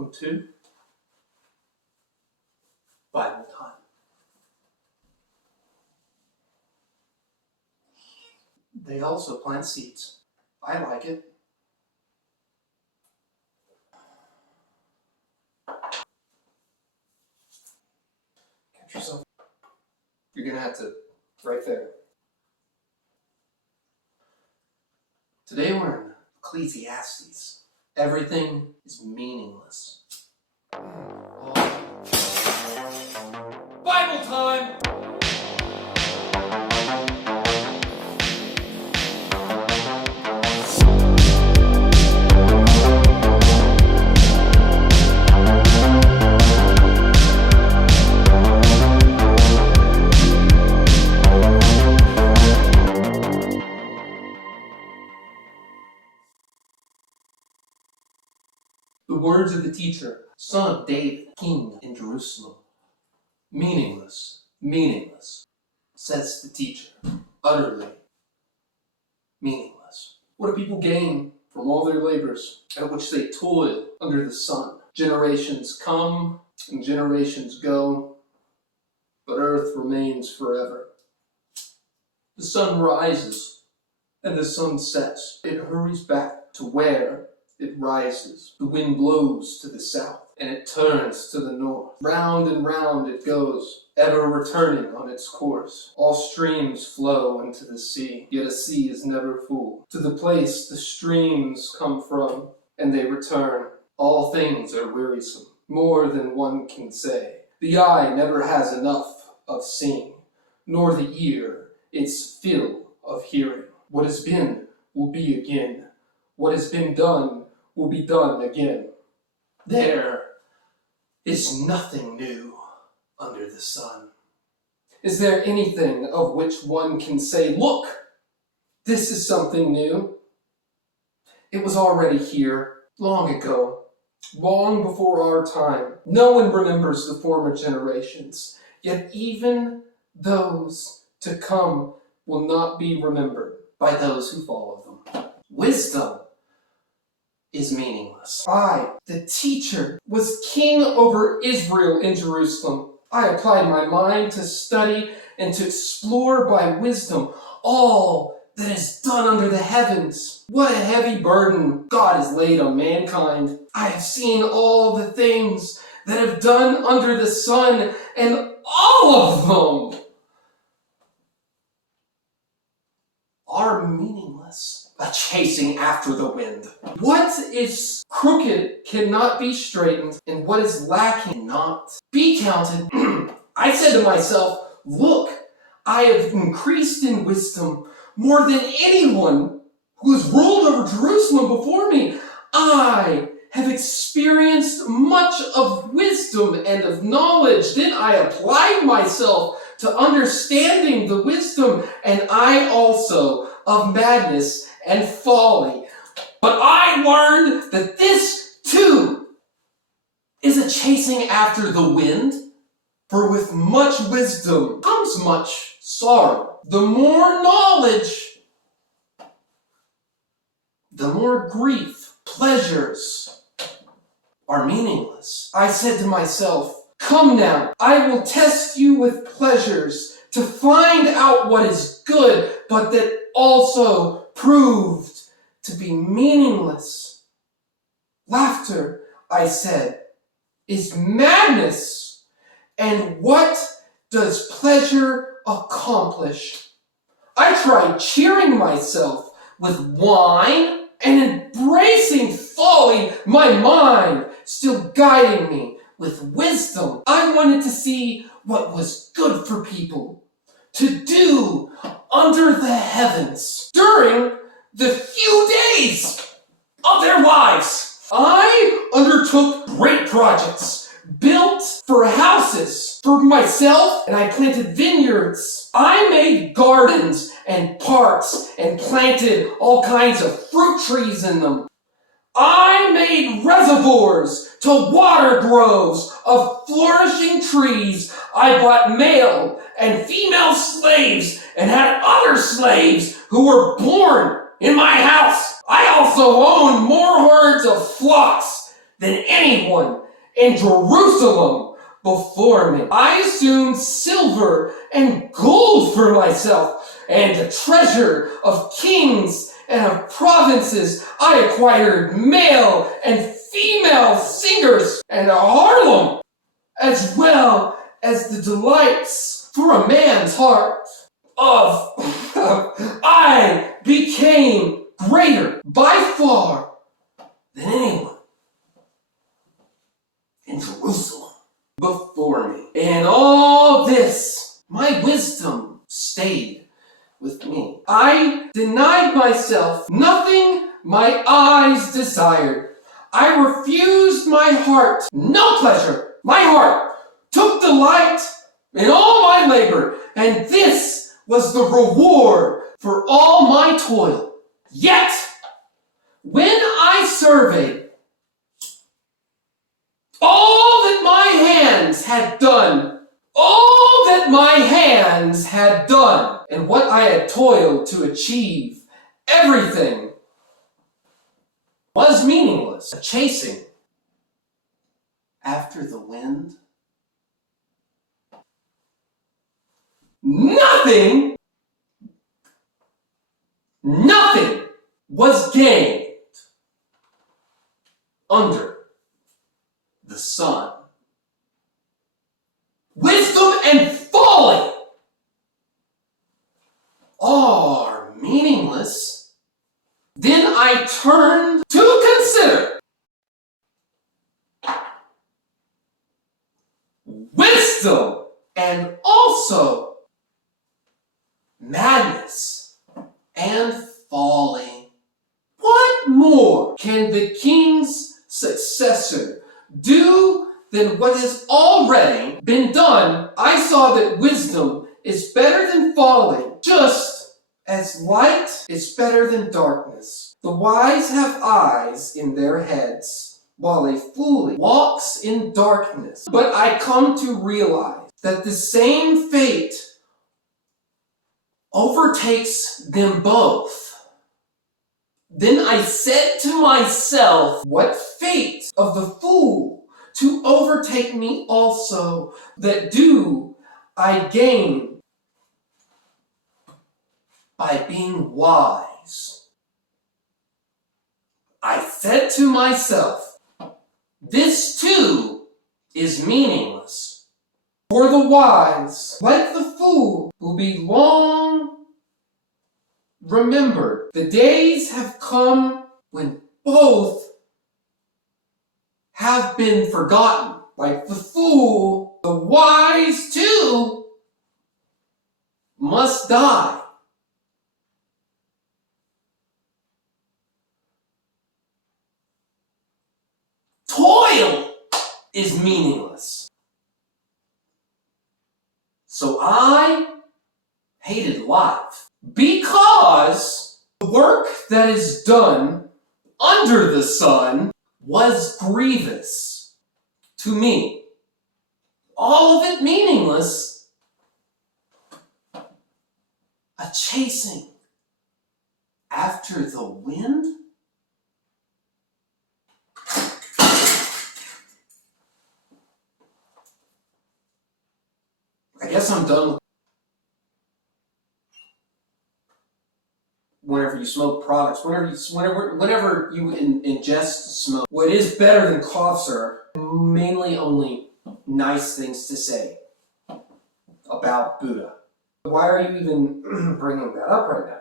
welcome to Bible Time. They also plant seeds. I like it. Catch yourself. You're going to have to, right there. Today we're in Ecclesiastes. Everything is meaningless. Bible time! The words of the teacher, son of David, king in Jerusalem. Meaningless, meaningless, says the teacher, utterly meaningless. What do people gain from all their labors at which they toil under the sun? Generations come and generations go, but earth remains forever. The sun rises and the sun sets. It hurries back to where it rises. The wind blows to the south, and it turns to the north. Round and round it goes, ever returning on its course. All streams flow into the sea, yet a sea is never full. To the place the streams come from, and they return. All things are wearisome, more than one can say. The eye never has enough of seeing, nor the ear its fill of hearing. What has been will be again. What has been done will be done again. There is nothing new under the sun. Is there anything of which one can say, look, this is something new? It was already here, long ago, long before our time. No one remembers the former generations, yet even those to come will not be remembered by those who follow them. Wisdom is meaningless. I, the teacher, was king over Israel in Jerusalem. I applied my mind to study and to explore by wisdom all that is done under the heavens. What a heavy burden God has laid on mankind. I have seen all the things that have done under the sun, and all of them are meaningless. A chasing after the wind. What is crooked cannot be straightened, and what is lacking cannot be counted. I said to myself, look, I have increased in wisdom more than anyone who has ruled over Jerusalem before me. I have experienced much of wisdom and of knowledge. Then I applied myself to understanding the wisdom, and I also of madness and folly. But I learned that this too is a chasing after the wind, for with much wisdom comes much sorrow. The more knowledge, the more grief. Pleasures are meaningless. I said to myself, come now, I will test you with pleasures to find out what is good, but that also proved to be meaningless. Laughter, I said, is madness. And what does pleasure accomplish? I tried cheering myself with wine and embracing folly, my mind still guiding me with wisdom. I wanted to see what was good for people to do under the heavens during the few days of their lives. I undertook great projects, built for houses for myself, and I planted vineyards. I made gardens and parks and planted all kinds of fruit trees in them. I made reservoirs to water groves of flourishing trees. I bought male and female slaves and had other slaves who were born in my house. I also owned more herds of flocks than anyone in Jerusalem before me. I assumed silver and gold for myself, and a treasure of kings and of provinces. I acquired male and female singers and a Harlem, as well as the delights for a man's heart. I became greater by far than anyone in Jerusalem before me. In all this, my wisdom stayed with me. I denied myself nothing my eyes desired. I refused my heart no pleasure. My heart took delight in all my labor, and this was the reward for all my toil. Yet, when I surveyed all that my hands had done, and what I had toiled to achieve, everything was meaningless, a chasing after the wind. Nothing was gained under the sun. Wisdom and folly are meaningless. Then I turned to consider wisdom and also madness and folly. What more can the king's successor do than what has already been done? I saw that wisdom is better than folly, just as light is better than darkness. The wise have eyes in their heads, while a fool walks in darkness. But I come to realize that the same fate overtakes them both. Then I said to myself, what fate of the fool to overtake me also, that do I gain by being wise? I said to myself, this too is meaningless. For the wise, like the fool, will be long remembered. The days have come when both have been forgotten. Like the fool, the wise too must die. Toil is meaningless. So I hated life, because the work that is done under the sun was grievous to me. All of it meaningless, a chasing after the wind. I guess I'm done with whenever you smoke products, whenever you ingest smoke. What is better than cough syrup? Mainly only nice things to say about Buddha. Why are you even bringing that up right now?